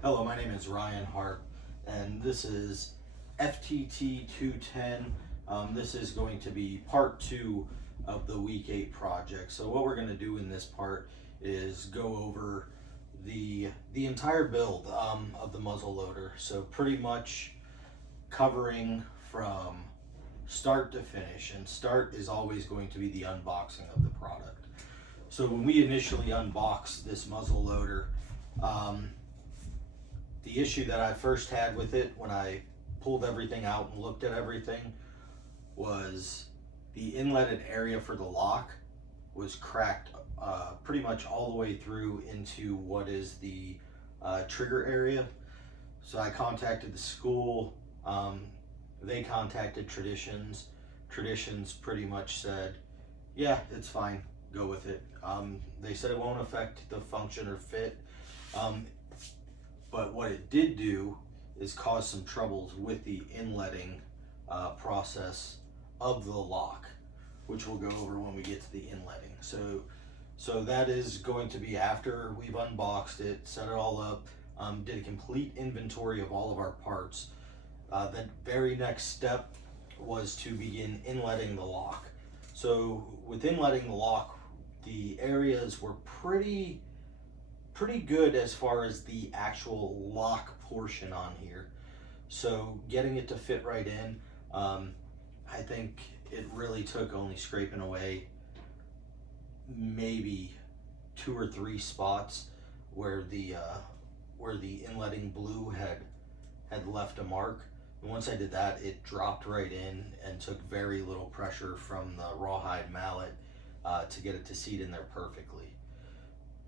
Hello, my name is Ryan Hart, and this is FTT 210. This is going to be part 2 of the week 8 project. So what we're going to do in this part is go over the entire build of the muzzle loader. So pretty much covering from start to finish, and start is always going to be the unboxing of the product. So when we initially unboxed this muzzle loader, the issue that I first had with it when I pulled everything out and looked at everything was the inletted area for the lock was cracked pretty much all the way through into what is the trigger area. So I contacted the school, they contacted Traditions. Traditions pretty much said, yeah, it's fine, go with it. They said it won't affect the function or fit. But what it did do is cause some troubles with the inletting process of the lock, which we'll go over when we get to the inletting. So that is going to be after we've unboxed it, set it all up, did a complete inventory of all of our parts. The very next step was to begin inletting the lock. So with inletting the lock, the areas were pretty good as far as the actual lock portion on here. So getting it to fit right in, I think it really took only scraping away maybe 2 or 3 spots where the inletting glue had left a mark. And once I did that, it dropped right in and took very little pressure from the rawhide mallet to get it to seat in there perfectly.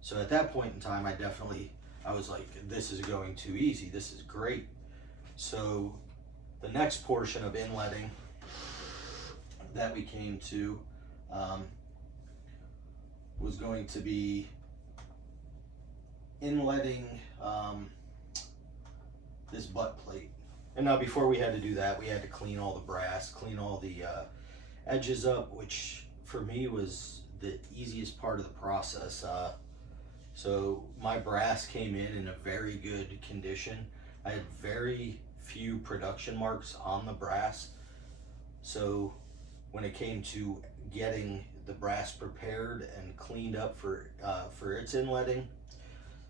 So at that point in time, I was like, this is going too easy. This is great. So the next portion of inletting that we came to was going to be inletting this butt plate. And now before we had to do that, we had to clean all the brass, clean all the edges up, which for me was the easiest part of the process. So my brass came in a very good condition. I had very few production marks on the brass. So when it came to getting the brass prepared and cleaned up for its inletting,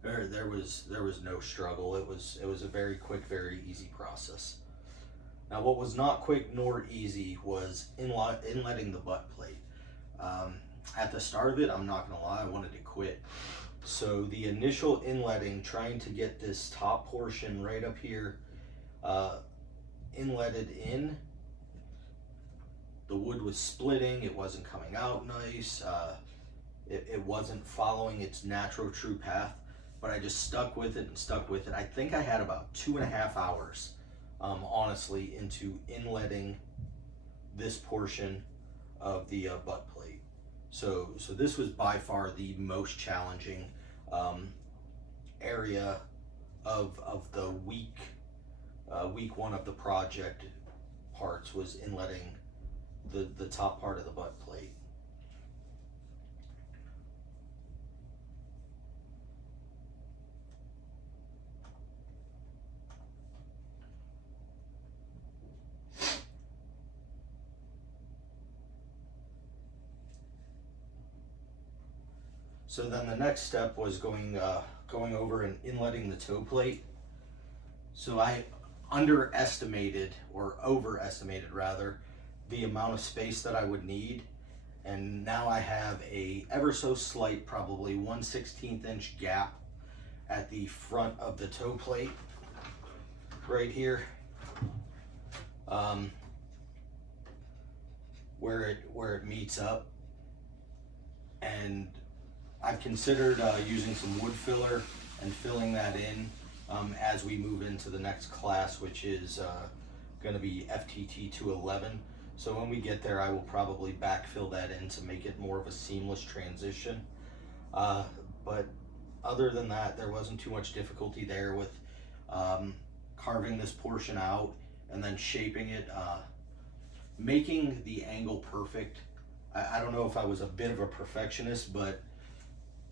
there was no struggle. It was a very quick, very easy process. Now what was not quick nor easy was inletting the butt plate. At the start of it, I'm not gonna lie, I wanted to quit. So the initial inletting, trying to get this top portion right up here inletted in, the wood was splitting, it wasn't coming out nice, it wasn't following its natural true path, but I just stuck with it and stuck with it. I think I had about 2.5 hours, honestly, into inletting this portion of the butt plate. So this was by far the most challenging area of the week 1 of the project parts, was inletting the top part of the butt plate. So then the next step was going over and inletting the toe plate. So I underestimated, or overestimated rather, the amount of space that I would need, and now I have a ever so slight, probably 1/16 inch gap at the front of the toe plate right here, where it meets up. And I've considered using some wood filler and filling that in as we move into the next class, which is going to be FTT 211. So when we get there, I will probably backfill that in to make it more of a seamless transition. But other than that, there wasn't too much difficulty there with carving this portion out and then shaping it, making the angle perfect. I don't know if I was a bit of a perfectionist, but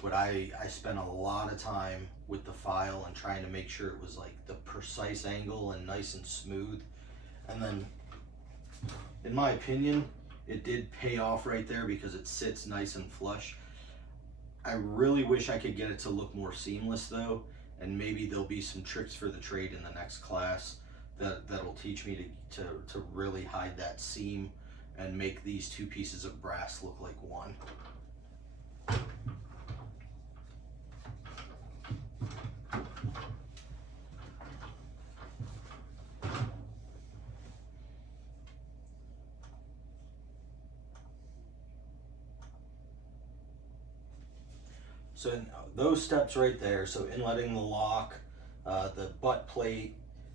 but I spent a lot of time with the file and trying to make sure it was like the precise angle and nice and smooth. And then, in my opinion, it did pay off right there because it sits nice and flush. I really wish I could get it to look more seamless though, and maybe there'll be some tricks for the trade in the next class that'll teach me to really hide that seam and make these two pieces of brass look like one. So those steps right there, so inletting the lock, the butt plate,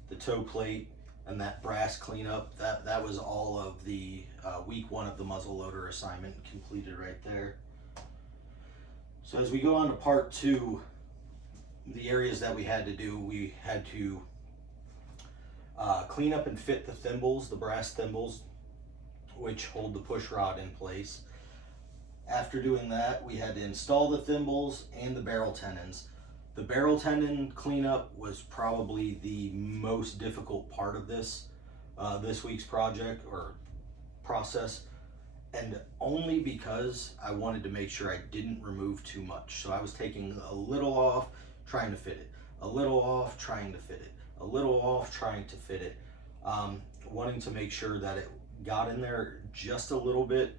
the toe plate, and that brass cleanup, that was all of the week 1 of the muzzle loader assignment completed right there. So as we go on to part 2, the areas that we had to do, we had to clean up and fit the thimbles, the brass thimbles, which hold the push rod in place. After doing that, we had to install the thimbles and the barrel tenons. The barrel tenon cleanup was probably the most difficult part of this week's project or process, and only because I wanted to make sure I didn't remove too much. So I was taking a little off, trying to fit it, a little off, trying to fit it, a little off, trying to fit it, wanting to make sure that it got in there just a little bit,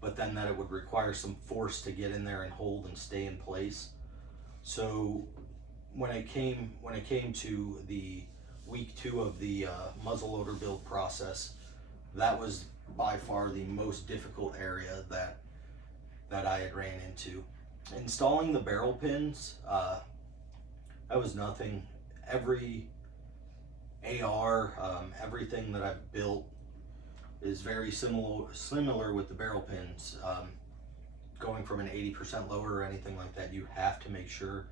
but then that it would require some force to get in there and hold and stay in place. So when it came to the week 2 of the muzzleloader build process, that was by far the most difficult area that I had ran into. Installing the barrel pins, that was nothing. Every AR, everything that I've built is very similar with the barrel pins. Going from an 80% lower or anything like that, you have to make sure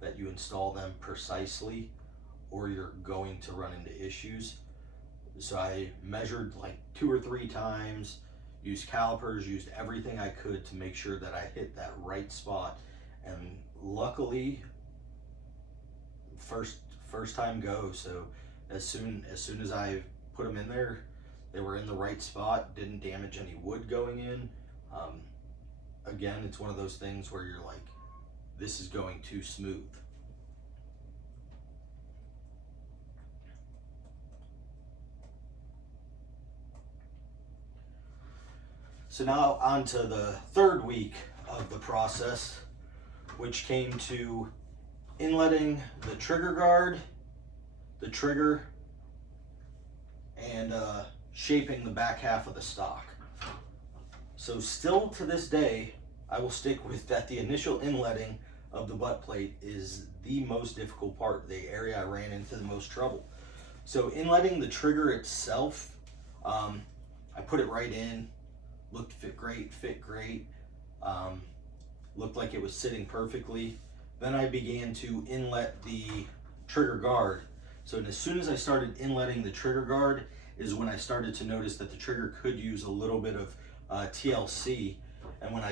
that you install them precisely or you're going to run into issues. So I measured like 2 or 3 times, used calipers, used everything I could to make sure that I hit that right spot. And luckily, first time go. So as soon as I put them in there, they were in the right spot, didn't damage any wood going in. Again, it's one of those things where you're like, this is going too smooth. So now on to the 3rd week of the process, which came to inletting the trigger guard, the trigger, and shaping the back half of the stock. So still to this day, I will stick with that the initial inletting of the butt plate is the most difficult part, the area I ran into the most trouble. So inletting the trigger itself, I put it right in, fit great, looked like it was sitting perfectly. Then I began to inlet the trigger guard. So as soon as I started inletting the trigger guard is when I started to notice that the trigger could use a little bit of TLC. And when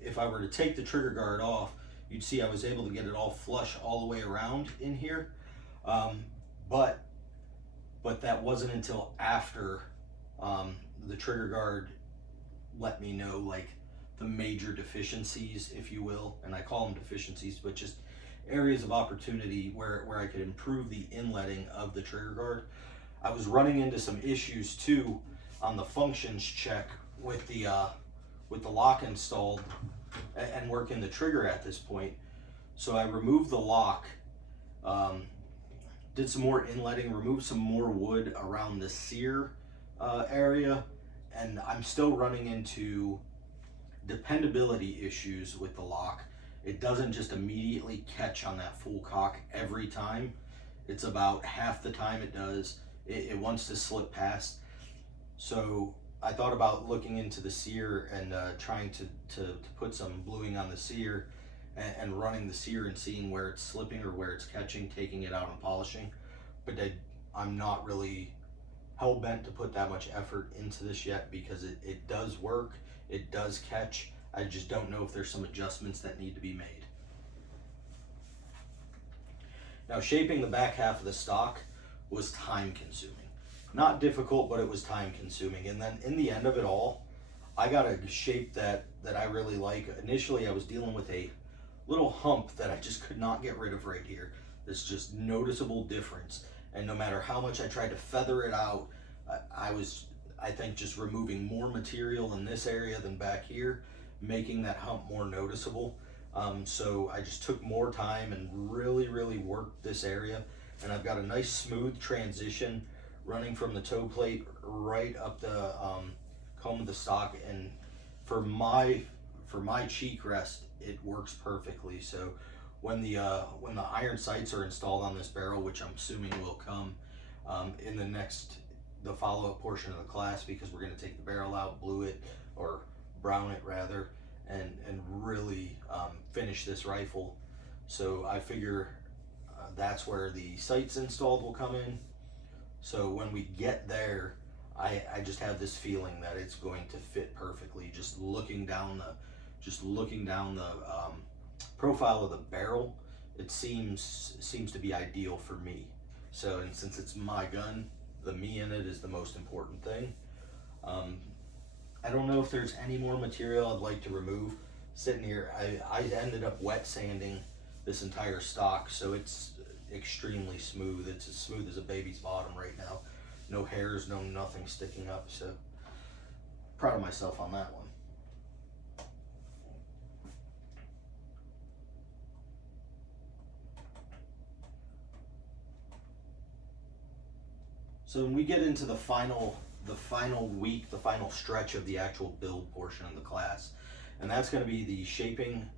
if I were to take the trigger guard off, you'd see I was able to get it all flush all the way around in here. But that wasn't until after the trigger guard let me know like the major deficiencies, if you will, and I call them deficiencies, but just areas of opportunity where I could improve the inletting of the trigger guard. I was running into some issues too on the functions check with the lock installed and working the trigger at this point. So I removed the lock, did some more inletting, removed some more wood around the sear area, and I'm still running into dependability issues with the lock. It doesn't just immediately catch on that full cock every time. It's about half the time it does. It wants to slip past. So I thought about looking into the sear and trying to put some bluing on the sear and running the sear and seeing where it's slipping or where it's catching, taking it out and polishing. But I'm not really hell-bent to put that much effort into this yet because it does work, it does catch. I just don't know if there's some adjustments that need to be made. Now, shaping the back half of the stock was time consuming. Not difficult, but it was time consuming. And then in the end of it all, I got a shape that I really like. Initially, I was dealing with a little hump that I just could not get rid of right here. This just noticeable difference. And no matter how much I tried to feather it out, I think, just removing more material in this area than back here, making that hump more noticeable. So I just took more time and really worked this area. And I've got a nice smooth transition running from the toe plate right up the comb of the stock. And for my cheek rest, it works perfectly. So when the iron sights are installed on this barrel, which I'm assuming will come in the follow-up portion of the class, because we're going to take the barrel out, blue it, or brown it rather, and really finish this rifle. So I figure that's where the sights installed will come in. So when we get there, I just have this feeling that it's going to fit perfectly. Just looking down the profile of the barrel, it seems to be ideal for me. So, and since it's my gun, the me in it is the most important thing. I don't know if there's any more material I'd like to remove. Sitting here, I ended up wet sanding this entire stock, so it's extremely smooth. It's as smooth as a baby's bottom right now. No hairs, no nothing sticking up, so proud of myself on that one. So when we get into the final week, the final stretch of the actual build portion of the class, and that's going to be the shaping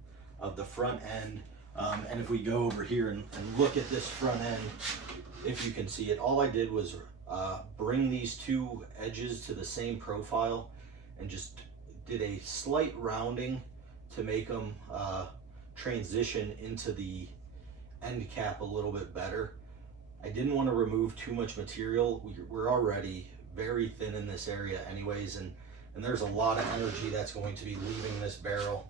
of the front end. And if we go over here and look at this front end, if you can see it, all I did was bring these two edges to the same profile and just did a slight rounding to make them transition into the end cap a little bit better. I didn't want to remove too much material. We're already very thin in this area anyways, and there's a lot of energy that's going to be leaving this barrel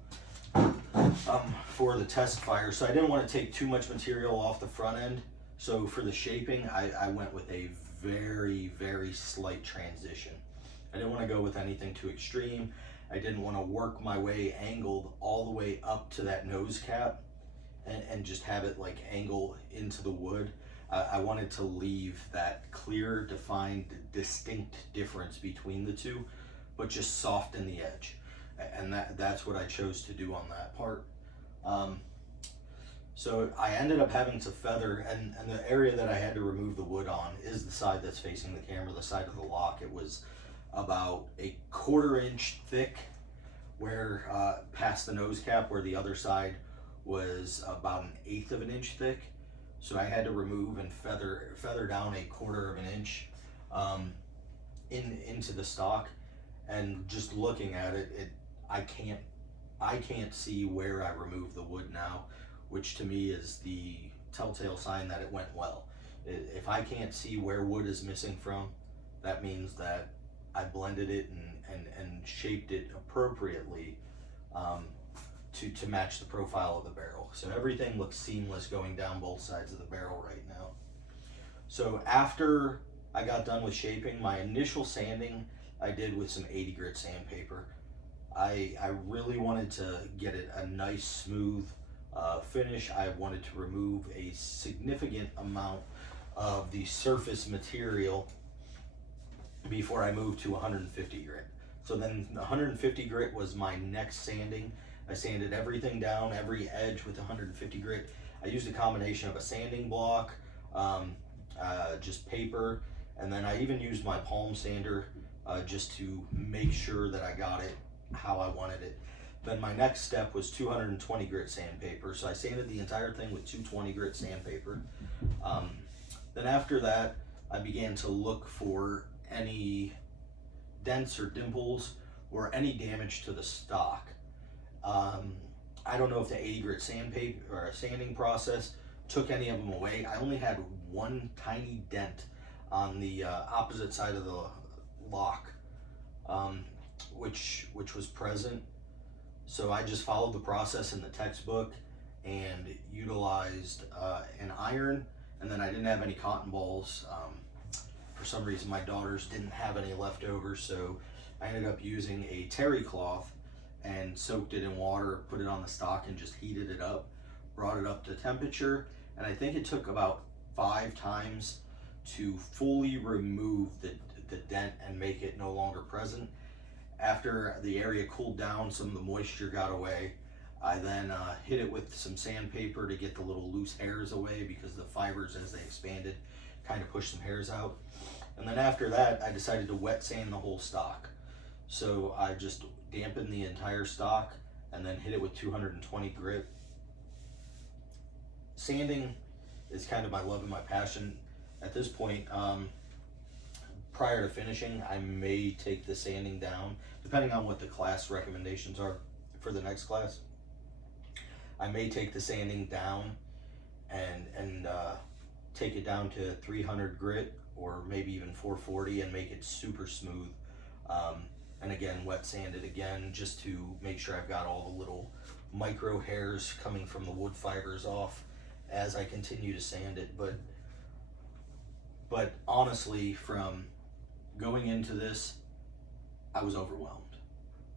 for the test fire. So I didn't want to take too much material off the front end. So for the shaping, I went with a very slight transition. I didn't want to go with anything too extreme. I didn't want to work my way angled all the way up to that nose cap and just have it like angle into the wood. I wanted to leave that clear, defined, distinct difference between the two, but just soften the edge. And that's what I chose to do on that part. So I ended up having to feather, and the area that I had to remove the wood on is the side that's facing the camera, the side of the lock. It was about a 1/4 inch thick where past the nose cap, where the other side was about 1/8 of an inch thick. So I had to remove and feather down a 1/4 of an inch into the stock. And just looking at it, I can't see where I removed the wood now, which to me is the telltale sign that it went well. If I can't see where wood is missing from, that means that I blended it and shaped it appropriately to match the profile of the barrel. So everything looks seamless going down both sides of the barrel right now. So after I got done with shaping, my initial sanding I did with some 80 grit sandpaper. I really wanted to get it a nice smooth finish. I wanted to remove a significant amount of the surface material before I moved to 150 grit. So then 150 grit was my next sanding. I sanded everything down, every edge with 150 grit. I used a combination of a sanding block, just paper, and then I even used my palm sander just to make sure that I got it how I wanted it. Then my next step was 220 grit sandpaper. So I sanded the entire thing with 220 grit sandpaper. Then after that, I began to look for any dents or dimples or any damage to the stock. I don't know if the 80 grit sandpaper or sanding process took any of them away. I only had one tiny dent on the opposite side of the lock, which was present. So I just followed the process in the textbook and utilized an iron, and then I didn't have any cotton balls. For some reason my daughters didn't have any left over, so I ended up using a terry cloth and soaked it in water, put it on the stock and just heated it up, brought it up to temperature, and I think it took about 5 times to fully remove the dent and make it no longer present. After the area cooled down, some of the moisture got away. I then hit it with some sandpaper to get the little loose hairs away, because the fibers, as they expanded, kind of pushed some hairs out. And then after that, I decided to wet sand the whole stock. So I just dampened the entire stock and then hit it with 220 grit. Sanding is kind of my love and my passion. At this point, prior to finishing, I may take the sanding down, depending on what the class recommendations are for the next class. I may take the sanding down and take it down to 300 grit, or maybe even 440, and make it super smooth. And again, wet sand it again, just to make sure I've got all the little micro hairs coming from the wood fibers off as I continue to sand it. But honestly, from going into this, I was overwhelmed.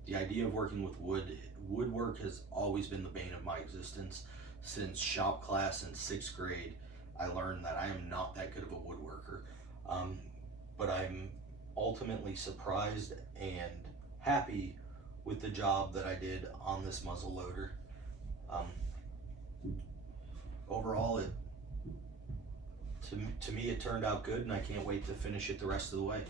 The idea of working with woodwork has always been the bane of my existence. Since shop class in 6th grade, I learned that I am not that good of a woodworker. But I'm ultimately surprised and happy with the job that I did on this muzzle loader. Overall, to me it turned out good, and I can't wait to finish it the rest of the way.